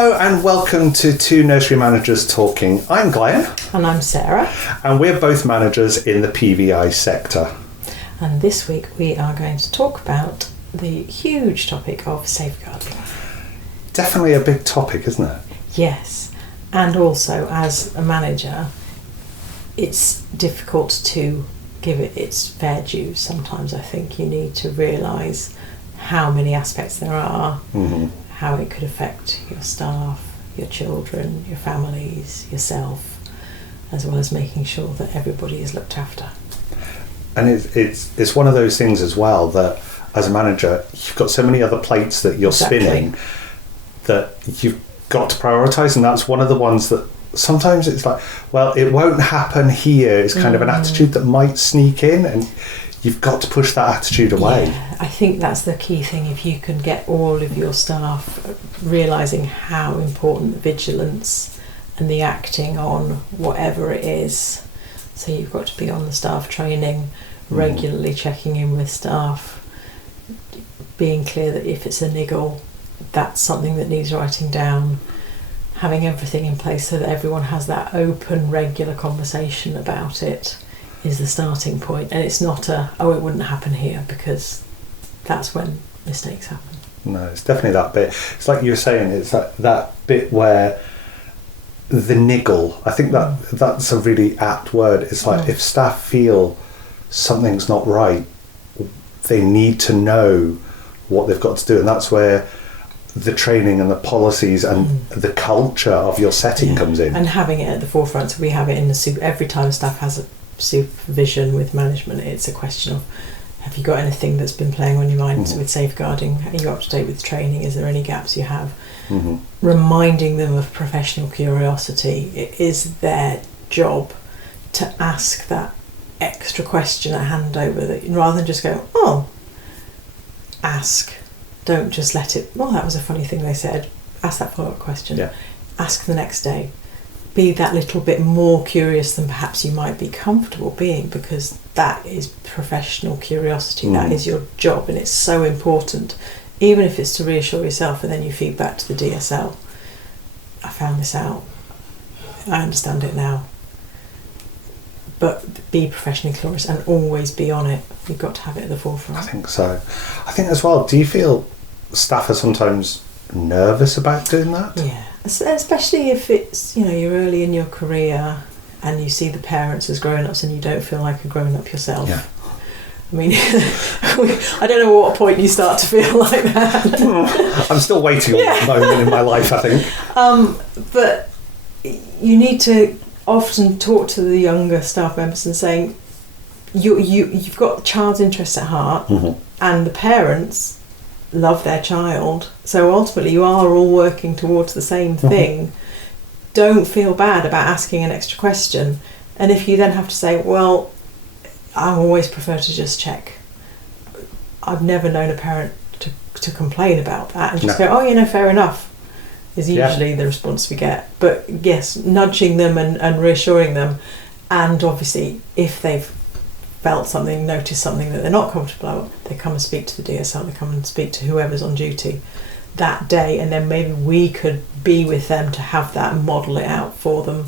Hello and welcome to Two Nursery Managers Talking. I'm Glenn. And I'm Sarah. And we're both managers in the PVI sector. And this week we are going to talk about the huge topic of safeguarding. Definitely a big topic, isn't it? Yes. And also, as a manager, it's difficult to give it its fair due. Sometimes I think you need to realise how many aspects there are, how it could affect your staff, your children, your families, yourself, as well as making sure that everybody is looked after. And it's one of those things as well that as a manager you've got so many other plates that you're spinning that you've got to prioritise, and that's one of the ones that sometimes it's like, well, it won't happen here. It's kind of an attitude that might sneak in, and you've got to push that attitude away. Yeah, I think that's the key thing. If you can get all of your staff realising how important the vigilance and the acting on whatever it is. So you've got to be on the staff training, regularly checking in with staff, being clear that if it's a niggle, that's something that needs writing down, having everything in place so that everyone has that open, regular conversation about it is the starting point. And it's not it wouldn't happen here, because that's when mistakes happen. No, it's definitely that bit. It's like you were saying, it's that bit where the niggle, I think that's a really apt word. It's like if staff feel something's not right, they need to know what they've got to do, and that's where the training and the policies and the culture of your setting comes in. And having it at the forefront. So we have it in the every time staff has a supervision with management, it's a question of, have you got anything that's been playing on your mind with safeguarding? Are you up to date with training? Is there any gaps you have? Reminding them of professional curiosity. It is their job to ask that extra question at handover, that rather than just go, ask. Don't just let it, that was a funny thing they said. Ask that follow-up question. Yeah. Ask the next day. Be that little bit more curious than perhaps you might be comfortable being, because that is professional curiosity. That is your job, and it's so important, even if it's to reassure yourself and then you feed back to the DSL. I found this out. I understand it now. But be professionally curious and always be on it. You've got to have it at the forefront. I think so. I think as well, do you feel staff are sometimes nervous about doing that? Yeah, especially if it's, you're early in your career and you see the parents as grown-ups and you don't feel like a grown-up yourself. Yeah. I mean, I don't know at what point you start to feel like that. I'm still waiting on that moment in my life, I think. But you need to often talk to the younger staff members and saying, you've got the child's interests at heart, and the parents love their child, so ultimately you are all working towards the same thing. Don't feel bad about asking an extra question, and if you then have to say, well, I always prefer to just check. I've never known a parent to complain about that and just go, fair enough, is usually the response we get. But yes, nudging them and reassuring them, and obviously if they've felt something, noticed something that they're not comfortable about, they come and speak to the DSL, they come and speak to whoever's on duty that day, and then maybe we could be with them to have that and model it out for them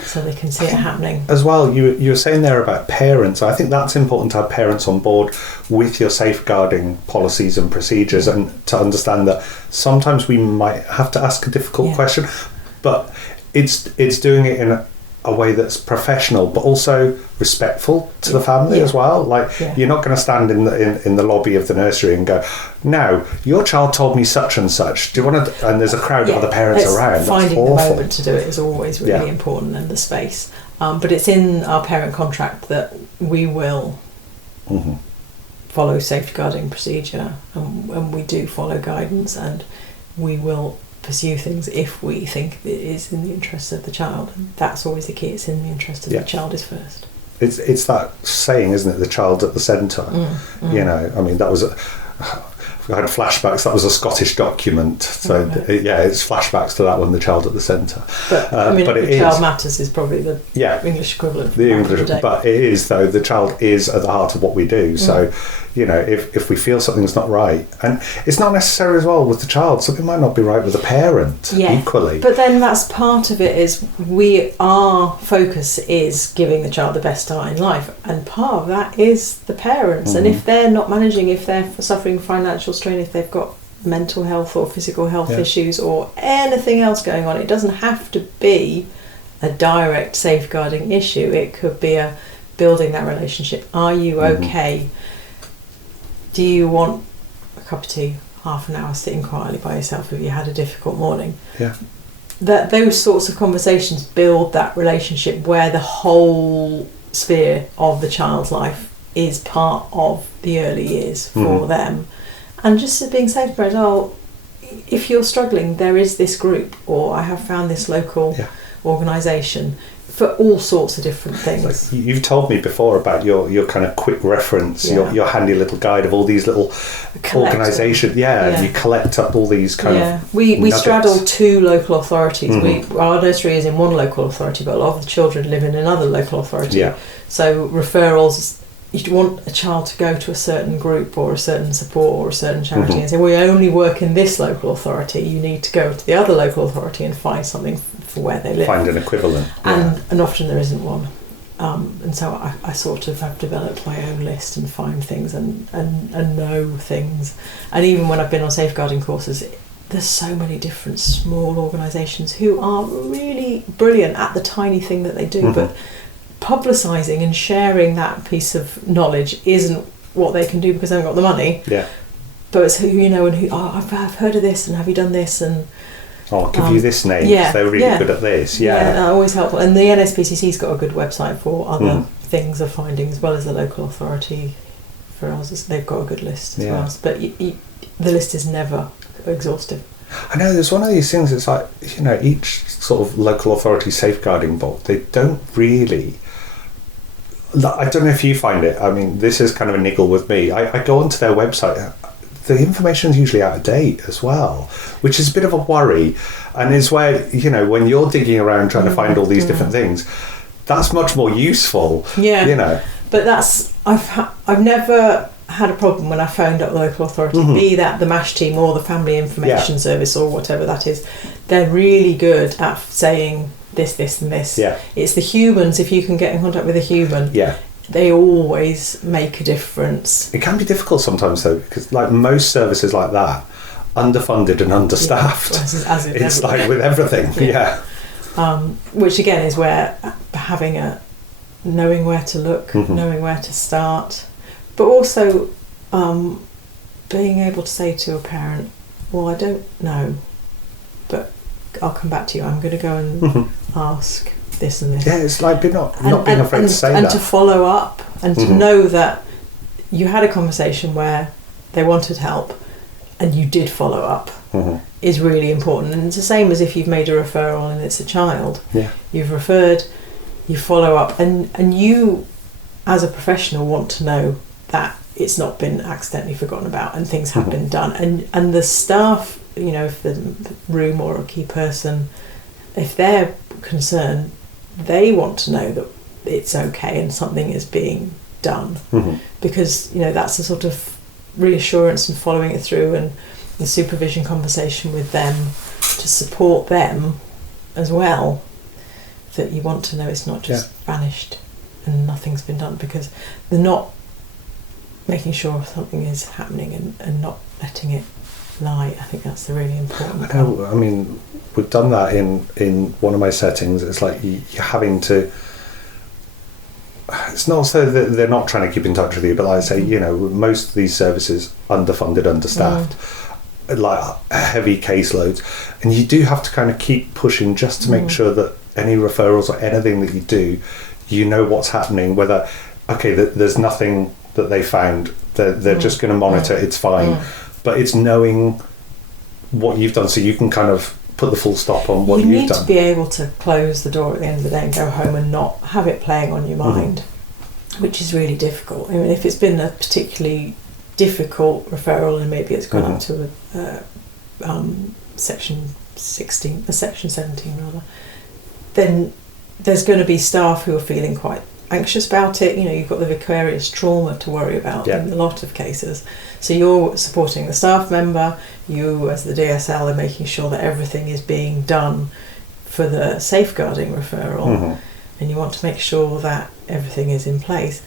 so they can see it happening. As well, you were saying there about parents. I think that's important to have parents on board with your safeguarding policies and procedures, and to understand that sometimes we might have to ask a difficult question, but it's doing it in a way that's professional but also respectful to the family as well. You're not going to stand in the lobby of the nursery and go, "No, your child told me such and such. Do you want to?" And there's a crowd of other parents around. Finding the moment to do it is always really important, and the space. But it's in our parent contract that we will follow safeguarding procedure, and we do follow guidance, and we will pursue things if we think it is in the interest of the child. And that's always the key. It's in the interest of the child is first. It's that saying, isn't it? The child at the centre. I mean, that was I had flashbacks. That was a Scottish document, so it's flashbacks to that one. The child at the centre. But the child matters is probably the English equivalent. The English, but it is though. The child is at the heart of what we do. So, if we feel something's not right, and it's not necessary as well with the child, something might not be right with the parent equally. But then that's part of it, is our focus is giving the child the best start in life, and part of that is the parents. And if they're not managing, if they're suffering financial strain, if they've got mental health or physical health issues or anything else going on, it doesn't have to be a direct safeguarding issue. It could be a building that relationship. Are you okay? Do you want a cup of tea, half an hour sitting quietly by yourself if you had a difficult morning? Yeah. That those sorts of conversations build that relationship where the whole sphere of the child's life is part of the early years for them. And just being safe about, if you're struggling, there is this group, or I have found this local organisation for all sorts of different things. Like you've told me before about your kind of quick reference, your handy little guide of all these little organisations. You collect up all these kind of we straddle 2 local authorities. Our nursery is in one local authority, but a lot of the children live in another local authority. So referrals, you want a child to go to a certain group or a certain support or a certain charity and say, we only work in this local authority, you need to go to the other local authority and find something for where they live. Find an equivalent. And often there isn't one. And so I sort of have developed my own list and find things and know things. And even when I've been on safeguarding courses, there's so many different small organisations who are really brilliant at the tiny thing that they do, but publicising and sharing that piece of knowledge isn't what they can do because they haven't got the money. But it's who you know and who, I've heard of this, and have you done this, and I'll give you this name because they're really good at this. Always helpful. And the NSPCC's got a good website for other things of finding, as well as the local authority. For us, they've got a good list as well. But the list is never exhaustive. I know there's one of these things, it's like, each sort of local authority safeguarding board, they don't really, I don't know if you find it, I mean, this is kind of a niggle with me. I go onto their website, the information's usually out of date as well, which is a bit of a worry, and is where, when you're digging around trying to find all these different things, that's much more useful. But that's, I've never had a problem when I phoned up the local authority, be that the MASH team or the Family Information Service or whatever that is. They're really good at saying this and this. It's the humans, if you can get in contact with a human, they always make a difference. It can be difficult sometimes though, because like most services like that, underfunded and understaffed. It's like with everything. Which again is where having knowing where to look, knowing where to start, but also being able to say to a parent, well, I don't know, but I'll come back to you. I'm going to go and ask this and this. Yeah, it's like not being afraid to say that. And to follow up and to know that you had a conversation where they wanted help and you did follow up is really important. And it's the same as if you've made a referral and it's a child. You've referred, you follow up, and you as a professional want to know that it's not been accidentally forgotten about and things have been done, and the staff, if the room or a key person, if they're concerned, they want to know that it's okay and something is being done, because that's a sort of reassurance and following it through, and the supervision conversation with them to support them as well, that you want to know it's not just vanished and nothing's been done, because they're not making sure something is happening and not letting it lie. I think that's the really important part. I mean, we've done that in one of my settings. It's like you're having to, it's not so that they're not trying to keep in touch with you, but like I say, most of these services underfunded, understaffed, like heavy caseloads, and you do have to kind of keep pushing just to make sure that any referrals or anything that you do, what's happening, whether there's nothing that they found, they're just going to monitor, it's fine, but it's knowing what you've done so you can kind of put the full stop on what you've done. You need to be able to close the door at the end of the day and go home and not have it playing on your mind, which is really difficult. I mean, if it's been a particularly difficult referral and maybe it's gone up to section 17 rather, then there's going to be staff who are feeling quite anxious about it, you've got the vicarious trauma to worry about in a lot of cases. So you're supporting the staff member, you as the DSL are making sure that everything is being done for the safeguarding referral, and you want to make sure that everything is in place,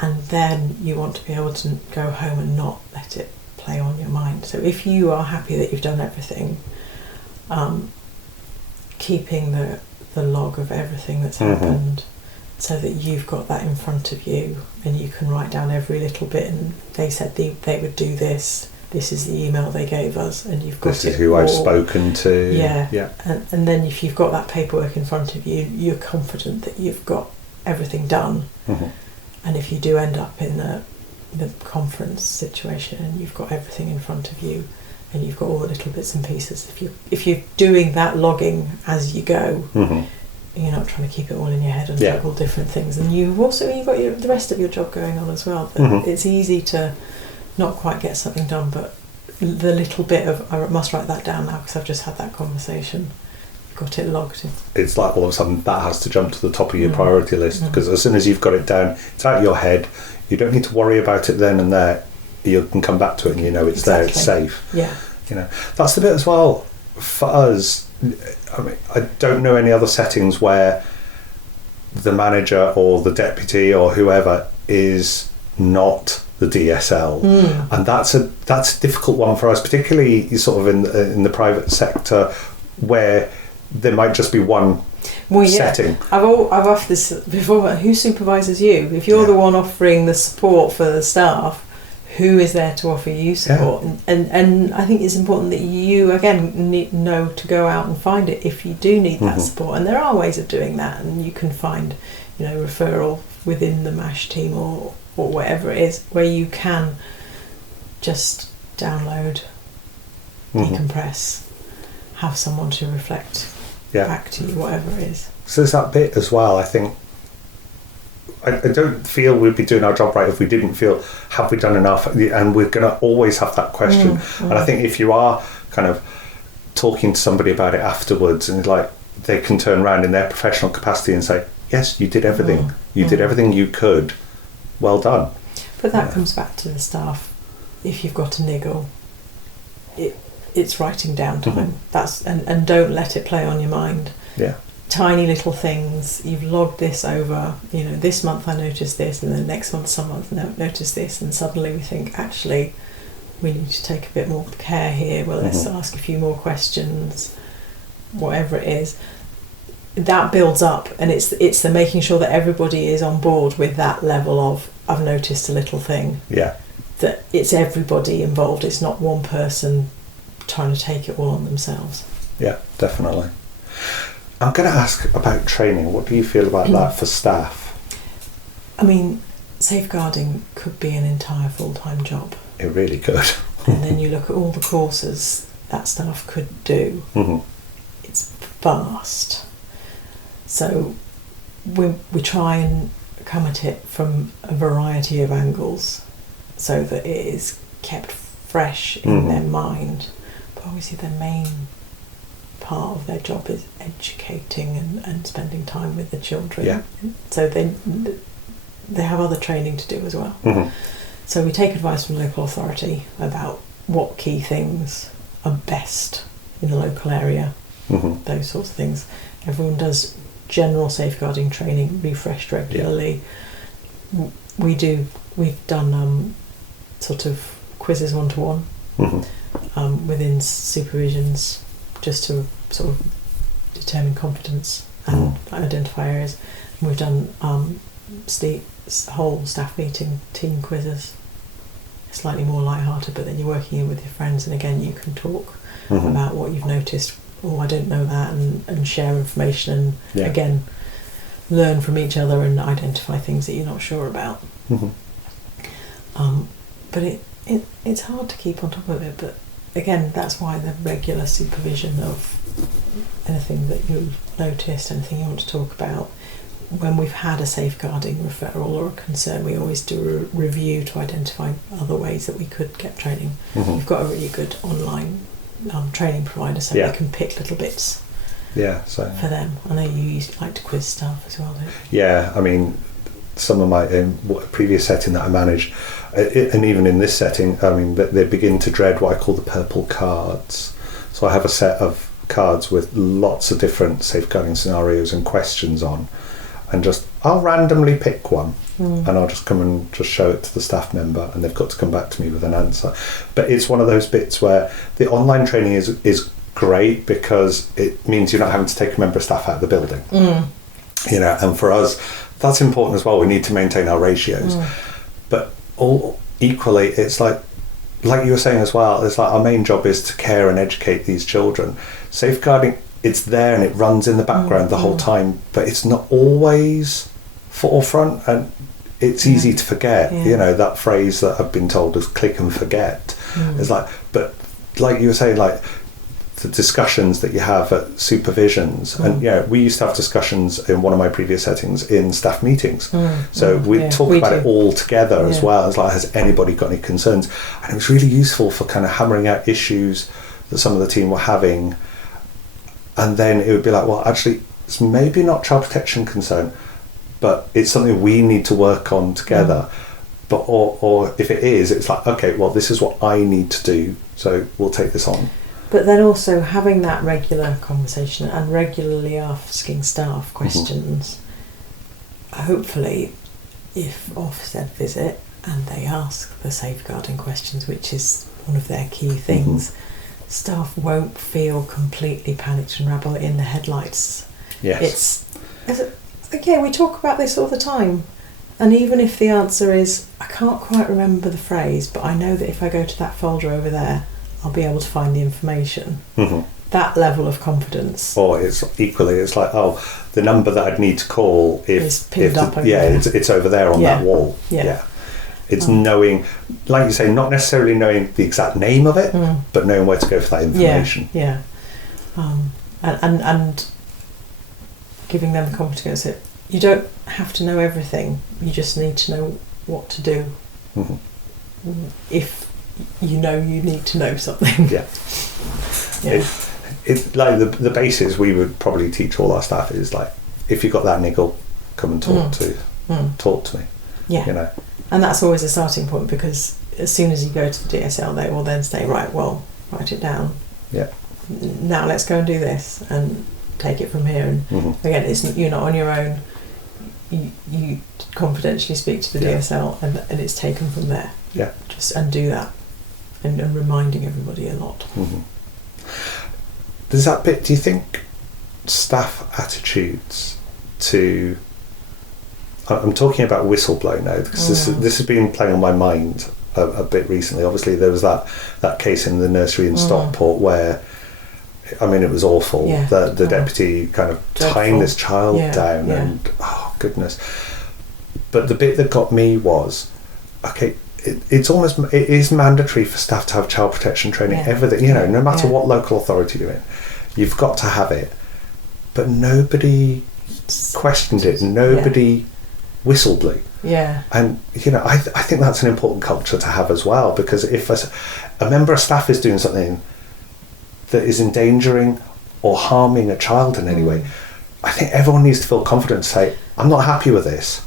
and then you want to be able to go home and not let it play on your mind. So if you are happy that you've done everything, keeping the log of everything that's happened, so that you've got that in front of you and you can write down every little bit, and they said they would do this is the email they gave us, and you've got this is who I've spoken to. And then if you've got that paperwork in front of you, you're confident that you've got everything done. And if you do end up in the conference situation and you've got everything in front of you and you've got all the little bits and pieces, if you're doing that logging as you go, you're not trying to keep it all in your head and juggle different things, and you've got the rest of your job going on as well. It's easy to not quite get something done, but the little bit of I must write that down now because I've just had that conversation, got it logged in. It's like all of a sudden that has to jump to the top of your priority list, because as soon as you've got it down, it's out of your head, you don't need to worry about it then and there, you can come back to it and it's there, it's safe. That's the bit as well for us. I mean, I don't know any other settings where the manager or the deputy or whoever is not the DSL, and that's a difficult one for us, particularly sort of in the private sector where there might just be one setting. I've asked this before. Who supervises you? If you're the one offering the support for the staff, who is there to offer you support? And I think it's important that you again know to go out and find it if you do need that support. And there are ways of doing that, and you can find referral within the MASH team or whatever it is, where you can just download, decompress, have someone to reflect back to you, whatever it is. So there's that bit as well. I think I don't feel we'd be doing our job right if we didn't feel, have we done enough? And we're going to always have that question. And I think if you are kind of talking to somebody about it afterwards, and they can turn around in their professional capacity and say, yes, you did everything. You did everything you could. Well done. But that comes back to the staff. If you've got a niggle, it's writing down time. And don't let it play on your mind. Tiny little things. You've logged this over. This month I noticed this, and then next month someone noticed this, and suddenly we think, actually, we need to take a bit more care here. Well, let's ask a few more questions. Whatever it is. That builds up, and it's the making sure that everybody is on board with that level of I've noticed a little thing. That it's everybody involved. It's not one person trying to take it all on themselves. Yeah, definitely. I'm going to ask about training. What do you feel about that for staff? I mean, safeguarding could be an entire full-time job. It really could. And then you look at all the courses that staff could do. It's vast. So we try and come at it from a variety of angles so that it is kept fresh in their mind. But obviously their main part of their job is educating and spending time with the children. So they have other training to do as well. So we take advice from local authority about what key things are best in the local area, those sorts of things. Everyone does general safeguarding training, refreshed regularly. We've done sort of quizzes one-to-one within supervisions, just to sort of determine competence and identify areas. And we've done whole staff meeting team quizzes, slightly more light-hearted, but then you're working in with your friends, and again you can talk about what you've noticed. I don't know that, and share information, and again learn from each other and identify things that you're not sure about. But it's hard to keep on top of it, but again that's why the regular supervision of anything that you've noticed, anything you want to talk about. When we've had a safeguarding referral or a concern, we always do a review to identify other ways that we could get training. We've got a really good online training provider, so they can pick little bits for them. I know you like to quiz stuff as well, don't you? I mean, some of my previous setting that I managed, and even in this setting, I mean, they begin to dread what I call the purple cards. So I have a set of cards with lots of different safeguarding scenarios and questions on, and I'll randomly pick one, and I'll just come and just show it to the staff member, and they've got to come back to me with an answer. But it's one of those bits where the online training is great because it means you're not having to take a member of staff out of the building. You know, and for us, that's important as well. We need to maintain our ratios. But equally, it's like you were saying as well, it's like our main job is to care and educate these children. Safeguarding, it's there and it runs in the background the whole time, but it's not always forefront, and it's easy to forget. You know, that phrase that I've been told is click and forget. It's like, but like you were saying, like the discussions that you have at supervisions, and we used to have discussions in one of my previous settings in staff meetings. So we talk about it all together as well. It's like, has anybody got any concerns? And it was really useful for kind of hammering out issues that some of the team were having. And then it would be like, well, actually, it's maybe not child protection concern, but it's something we need to work on together. But or if it is, it's like, okay, well, this is what I need to do, so we'll take this on. But then also having that regular conversation and regularly asking staff questions. Hopefully, if Ofsted visit and they ask the safeguarding questions, which is one of their key things, staff won't feel completely panicked and rabble in the headlights. Yes. Okay, we talk about this all the time. And even if the answer is, I can't quite remember the phrase, but I know that if I go to that folder over there, I'll be able to find the information. That level of confidence. Or it's like, oh, the number that I'd need to call is pinned up over there. It's over there on that wall. It's knowing, like you say, not necessarily knowing the exact name of it, but knowing where to go for that information. And giving them the confidence that you don't have to know everything. You just need to know what to do. If you know you need to know something. It like the basis we would probably teach all our staff is like, if you've got that niggle, come and talk to me. You know. And that's always a starting point, because as soon as you go to the DSL, they will then say, right, well, write it down. Now let's go and do this and take it from here. And again, you're not on your own. You confidentially speak to the DSL, and it's taken from there. Just and do that, and reminding everybody a lot. Does that bit? Do you think staff attitudes to? I'm talking about whistleblow now, because this has been playing on my mind a bit recently. Obviously, there was that case in the nursery in Stockport where, I mean, it was awful. The deputy kind of tying this child down, and oh goodness. But the bit that got me was, okay, it is mandatory for staff to have child protection training. Everything, you know, no matter what local authority you're in, you've got to have it. But nobody questioned it. Nobody whistle blew. And you know, I think that's an important culture to have as well, because if a member of staff is doing something that is endangering or harming a child in any way, I think everyone needs to feel confident to say, I'm not happy with this.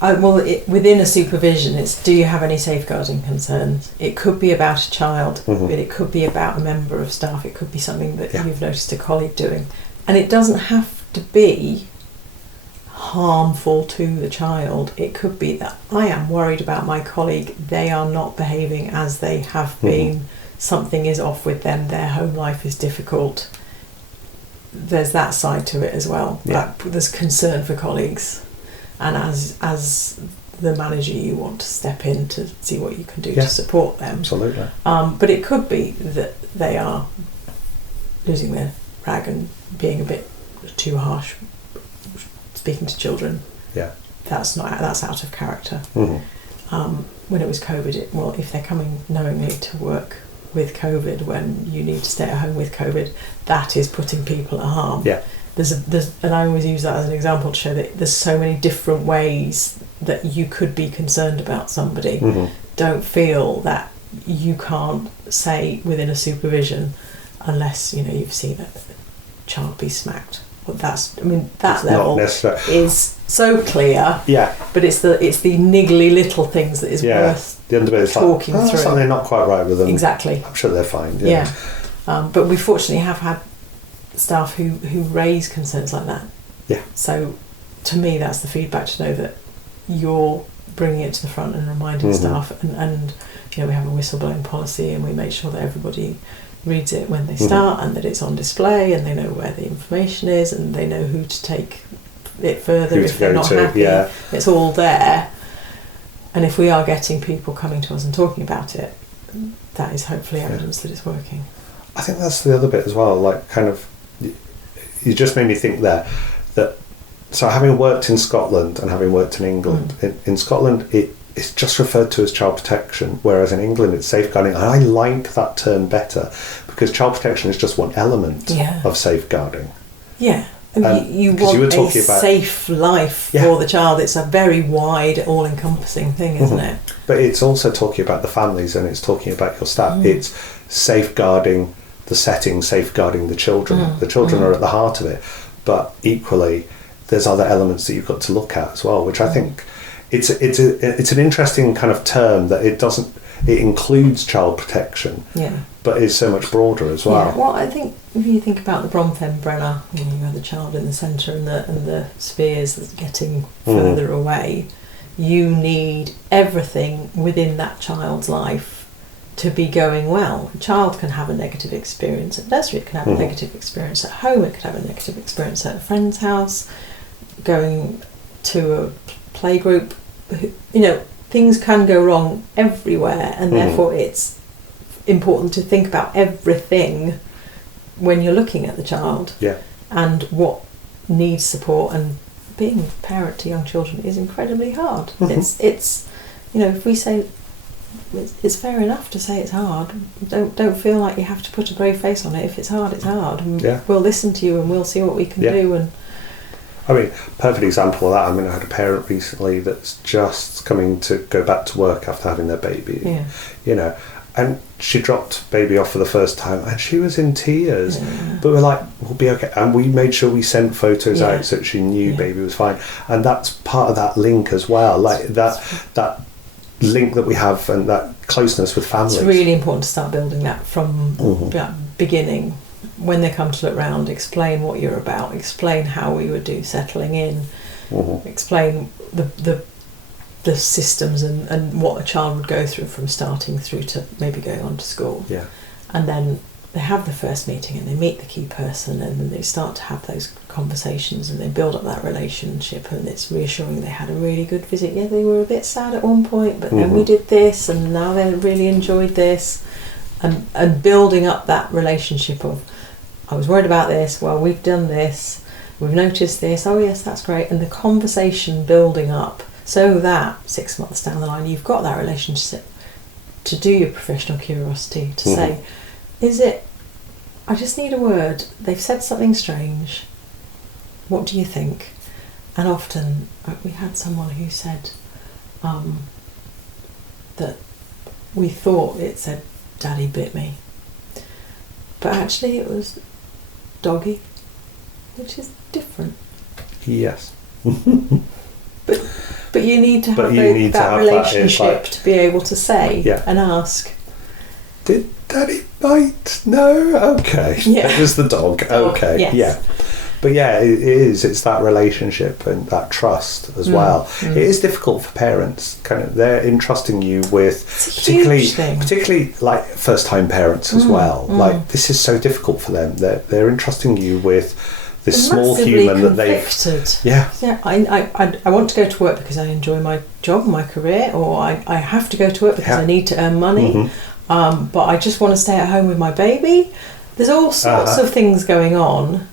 Within a supervision, it's, do you have any safeguarding concerns? It could be about a child, but it could be about a member of staff. It could be something that you've noticed a colleague doing, and it doesn't have to be harmful to the child. It could be that I am worried about my colleague, they are not behaving as they have been, something is off with them, their home life is difficult. There's that side to it as well. There's concern for colleagues, and as the manager, you want to step in to see what you can do to support them. Absolutely. But it could be that they are losing their rag and being a bit too harsh speaking to children. That's out of character. When it was COVID, if they're coming knowingly to work with COVID, when you need to stay at home with COVID, that is putting people at harm. And I always use that as an example to show that there's so many different ways that you could be concerned about somebody. Don't feel that you can't say within a supervision, unless you've seen a child be smacked that level is so clear. Yeah. But it's the niggly little things that is worth the underbit is talking like, through. Something not quite right with them. Exactly. I'm sure they're fine. Yeah. But we fortunately have had staff who raise concerns like that. Yeah. So to me, that's the feedback, to know that you're bringing it to the front and reminding staff, and we have a whistleblowing policy, and we make sure that everybody reads it when they start, and that it's on display, and they know where the information is, and they know who to take it further if they're not happy. Yeah. It's all there, and if we are getting people coming to us and talking about it, that is hopefully evidence that it's working. I think that's the other bit as well, like kind of, you just made me think there that, so having worked in Scotland and having worked in England, in Scotland it's just referred to as child protection, whereas in England it's safeguarding, and I like that term better, because child protection is just one element of safeguarding. Yeah. You want a safe life for the child. It's a very wide, all-encompassing thing, isn't it? But it's also talking about the families, and it's talking about your staff. It's safeguarding the setting, safeguarding the children. The children are at the heart of it, but equally there's other elements that you've got to look at as well, which I think it's an interesting kind of term, that it includes child protection, but it's so much broader as well. Yeah. Well, I think if you think about the Bronfenbrenner, you have the child in the centre and the spheres that's getting further away. You need everything within that child's life to be going well. A child can have a negative experience at nursery, it can have a negative experience at home, it could have a negative experience at a friend's house, going to a playgroup. Things can go wrong everywhere, and therefore it's important to think about everything when you're looking at the child and what needs support. And being a parent to young children is incredibly hard. It's if we say it's fair enough to say it's hard, don't feel like you have to put a brave face on it. If it's hard, it's hard, and we'll listen to you and we'll see what we can do. And I mean, perfect example of that. I mean, I had a parent recently that's just coming to go back to work after having their baby. And she dropped baby off for the first time, and she was in tears. But we're like, we'll be okay. And we made sure we sent photos out so that she knew baby was fine. And that's part of that link as well, like that link that we have, and that closeness with families. It's really important to start building that from the beginning. When they come to look round, explain what you're about, explain how we would do settling in, explain the systems and what a child would go through from starting through to maybe going on to school. And then they have the first meeting and they meet the key person, and then they start to have those conversations and they build up that relationship, and it's reassuring they had a really good visit. Yeah, they were a bit sad at one point, but then we did this, and now they really enjoyed this, and building up that relationship of, I was worried about this, well, we've done this, we've noticed this, oh yes, that's great, and the conversation building up, so that 6 months down the line you've got that relationship to do your professional curiosity, to say, I just need a word, they've said something strange, what do you think? And often we had someone who said that we thought it said Daddy bit me, but actually it was doggy, which is different. Yes. But you need to have that relationship to be able to say and ask, did Daddy bite? No? Okay. It was the dog. Okay. Yes. But it's that relationship and that trust as well. It is difficult for parents, kind of, they're entrusting you with, particularly like first time parents as well. Like, this is so difficult for them. They're entrusting you with this small human that they've I want to go to work because I enjoy my job, my career, or I have to go to work because I need to earn money, but I just want to stay at home with my baby. There's all sorts of things going on.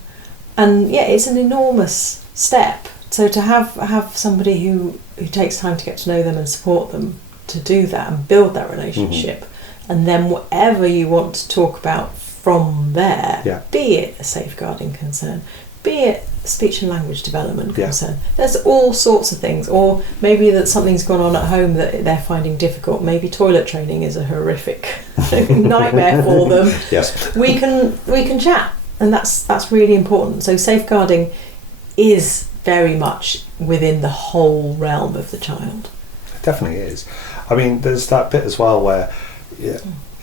And it's an enormous step. So to have somebody who takes time to get to know them and support them to do that and build that relationship, and then whatever you want to talk about from there, be it a safeguarding concern, be it speech and language development concern. There's all sorts of things, or maybe that something's gone on at home that they're finding difficult. Maybe toilet training is a horrific nightmare for them. Yes, we can chat. that's really important. So safeguarding is very much within the whole realm of the child. It definitely is. I mean, there's that bit as well where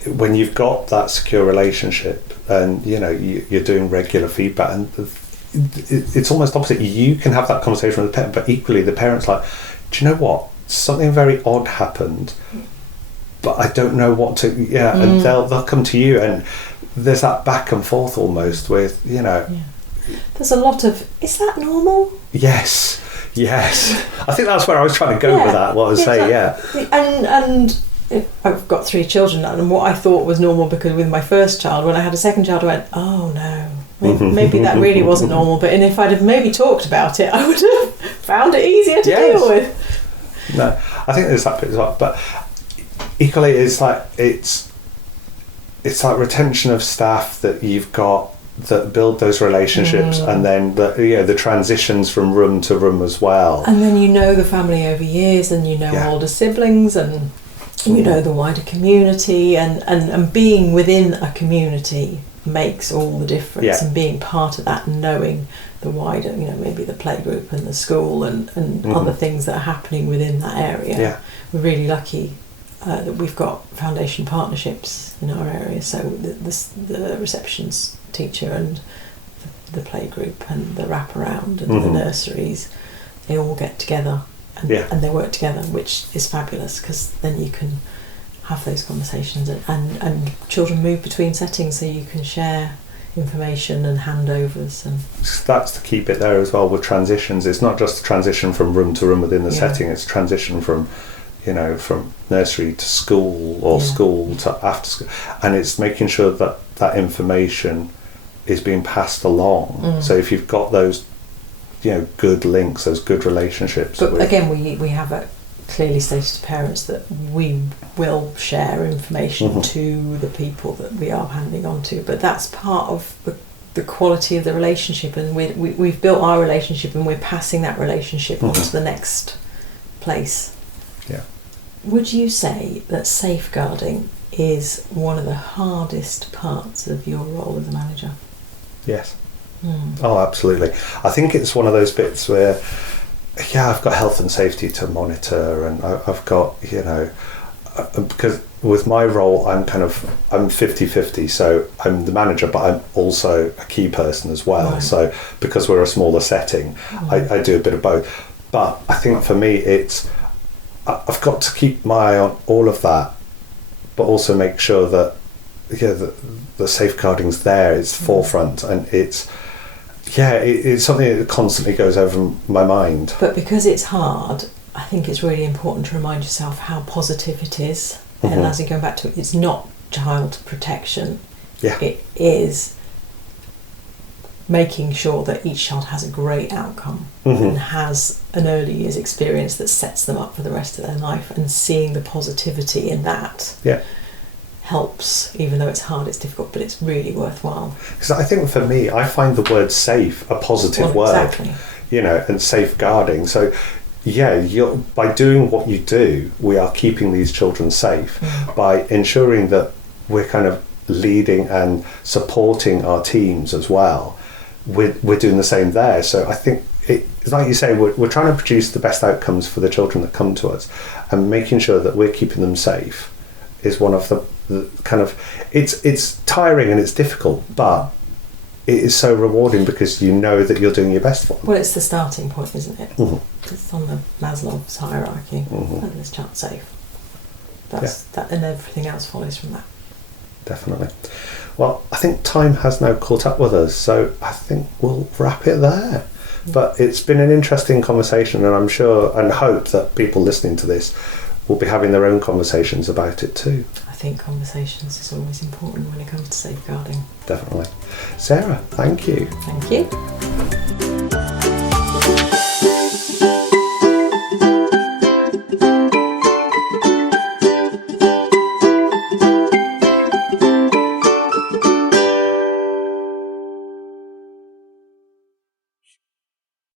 when you've got that secure relationship and you're doing regular feedback, and it's almost opposite. You can have that conversation with the parent, but equally the parent's like, do you know what, something very odd happened, but I don't know what to and they'll come to you, and there's that back and forth almost with there's a lot of, is that normal? Yes. I think that's where I was trying to go with that, what I was saying. And I've got 3 children, and what I thought was normal, because with my first child, when I had a second child, I went, oh no, maybe that really wasn't normal. But if I'd have maybe talked about it, I would have found it easier to deal with. No, I think there's that bit as well. But equally, it's like retention of staff that you've got that build those relationships, and then the transitions from room to room as well. And then the family over years, and older siblings, and the wider community, and being within a community makes all the difference, and being part of that, and knowing the wider, maybe the playgroup and the school and other things that are happening within that area. Yeah. We're really lucky that we've got foundation partnerships in our area, so the receptions teacher and the playgroup and the wraparound and the nurseries, they all get together and they work together, which is fabulous, because then you can have those conversations, and children move between settings, so you can share information and handovers. And that's the key bit there as well with transitions. It's not just a transition from room to room within the setting, it's a transition from from nursery to school, or school to after school, and it's making sure that information is being passed along. So if you've got those good links, those good relationships, but again we have it clearly stated to parents that we will share information to the people that we are handing on to, but that's part of the quality of the relationship, and we've built our relationship, and we're passing that relationship on to the next place. Would you say that safeguarding is one of the hardest parts of your role as a manager? Yes. Oh, absolutely. I think it's one of those bits where, I've got health and safety to monitor, and I've got, because with my role, I'm 50-50, so I'm the manager, but I'm also a key person as well. Right. So because we're a smaller setting, I do a bit of both. But I think for me, I've got to keep my eye on all of that, but also make sure that the safeguarding's there, it's forefront, and it's something that constantly goes over my mind. But because it's hard, I think it's really important to remind yourself how positive it is. And as you go back to it, it's not child protection. It is making sure that each child has a great outcome and has an early years experience that sets them up for the rest of their life, and seeing the positivity in that helps. Even though it's hard, it's difficult, but it's really worthwhile. Because I think for me, I find the word safe a positive word. Exactly. And safeguarding. So by doing what you do, we are keeping these children safe by ensuring that we're kind of leading and supporting our teams as well. We're doing the same there. So I think it's like you say, we're trying to produce the best outcomes for the children that come to us, and making sure that we're keeping them safe is one of the kind of, it's tiring and it's difficult, but it is so rewarding because you know that you're doing your best for them. Well, it's the starting point, isn't it? It's on the Maslow's hierarchy. And this child's safe. That, and everything else follows from that. Definitely. Well, I think time has now caught up with us, so I think we'll wrap it there. But it's been an interesting conversation, and I'm sure and hope that people listening to this will be having their own conversations about it too. I think conversations is always important when it comes to safeguarding. Definitely. Sarah, thank you. Thank you.